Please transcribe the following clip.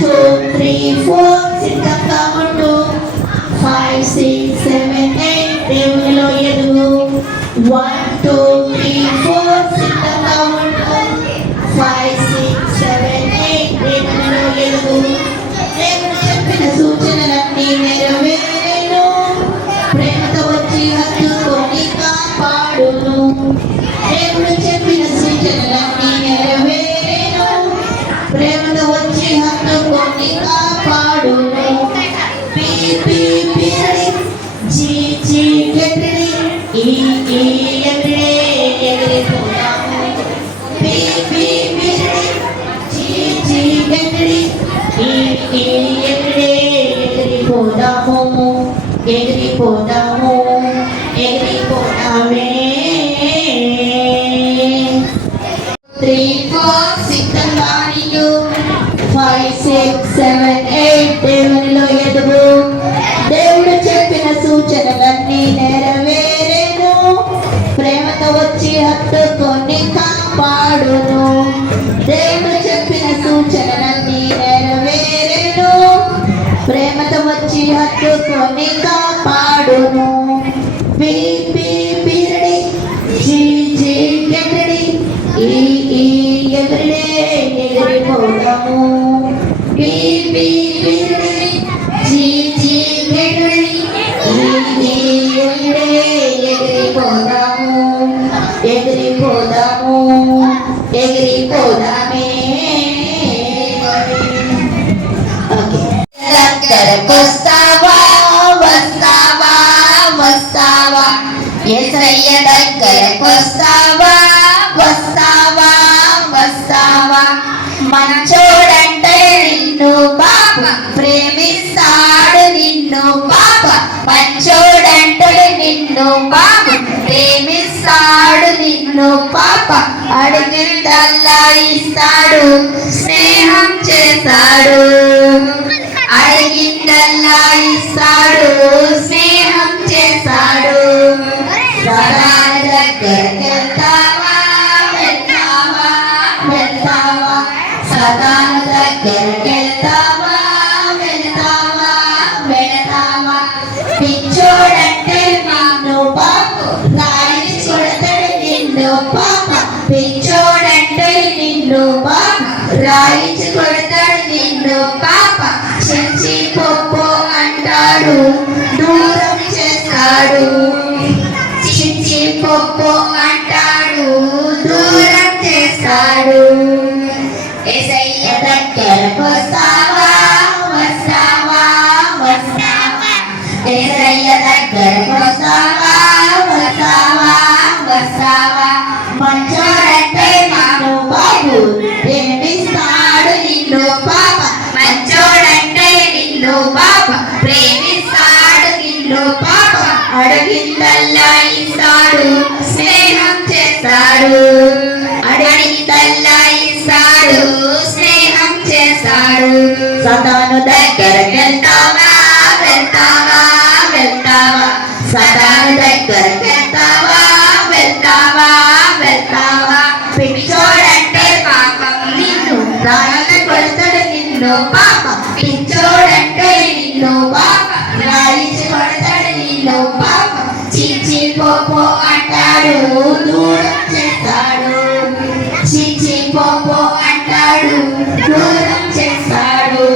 2, 3, 4 సిద్ధంగా ఉండు 5, 6, 7, 8 దేవునిలో ఎదుగు 1, 2, 3, 4 సిద్ధంగా ఉండు 5, 6, 7, 8 దేవునిలో ఎదుగు దేవుడు చెప్పిన సూచనలన్నీ నెరవేరెను ప్రేమతో వచ్చి హత్తుకొని కాపాడును దేవుడు చెప్పిన సూచనలన్నీ నెరవేరెను ప్రేమతో వచ్చి హత్తుకొని కాపాడును పి పి పిరడి జి జి గెటడి ఈ ఈ ఎగడే ఎగిరిపోదాము పి పి పిరడి జి జి గెటడి ఈ ఈ ఎగడే ఎగిరిపోదాము ఎగిరిపోదాము ఎగిరిపోదామే 3, 4 సిద్ధంగా నిల్లు 5, 6, 7, 8 దేవునిలో ఎదుగు దేవుడు చెప్పిన సూచనలన్నీ నెరవేరెను ప్రేమతో వచ్చి హత్తుకొని కాపాడును దేవుడు చెప్పిన సూచనలన్నీ నెరవేరెను ప్రేమతో వచ్చి హత్తుకొని కాపాడును పి పి పిరడి జి జి గెటడి ఈ ఈ ఎగడే ఎగిరిపోదాము పి పి పిరడి జి జి గెటడి ఈ ఈ ఎగడే ఎగిరిపోదాము ఎగిరిపోదాము ఎగిరిపోదామే దగ్గరకొస్తావా వస్తావా వస్తావా యేసయ్య దగ్గరకొస్తావా వస్తావా వస్తావా మంచోడంటే నిన్ను పాప ప్రేమిస్తాడు నిన్ను పాప మంచోడంటే నిన్ను పాప ప్రేమిస్తాడు నిన్ను పాప అడిగిందల్లా ఇస్తాడు స్నేహం చేస్తాడు అడిగిందల్లా ఇస్తాడు స్నేహం చేస్తాడు సదాన దగ్గరికి వెళ్తావా వెళ్తావా వెళ్తావా సదాన దగ్గరికి వెళ్తావా వెళ్తావా వెళ్తావా పిచ్చోడంటే నిన్ను పాప రాయి కొడతాడు నిన్ను పాప పిచ్చోడంటే నిన్ను పాప రాయి కొడతాడు నిన్ను పాప చెంచి పొప్పో అంటాడు దూరం చేస్తాడు చించి పొప్పో అంటాడు దూరం చేస్తాడు యేసయ్య దగ్గరకు వస్తావా వస్తావా వస్తావా యేసయ్య దగ్గరకు వస్తావా వస్తావా వస్తావా మంచోడంటే నిన్ను బాబు ప్రేమిస్తాడు నిన్ను పాప మంచోడంటే నిన్ను పాప ప్రేమిస్తాడు నిన్ను పాప అడిగిందల్లా ఇస్తాడు స్నేహం చేస్తాడు అడిగిందల్లా ఇస్తాడు స్నేహం చేస్తాడు సదాను దగ్గరికి వెళ్తావా వెళ్తావా వెళ్తావా సదాను దగ్గరికి వెళ్తావా వెళ్తావా వెళ్తావా పిచ్చోడంటే పాపం నిన్ను రాయి కొడతాడు నిన్ను పాప పిచ్చోడంటే నిన్ను పాప రాయి కొడతాడు నిన్ను పాప చిచి పోపో అంటాడు దూరం చేస్తాడు చిచి పోపో అంటాడు దూరం చేస్తాడు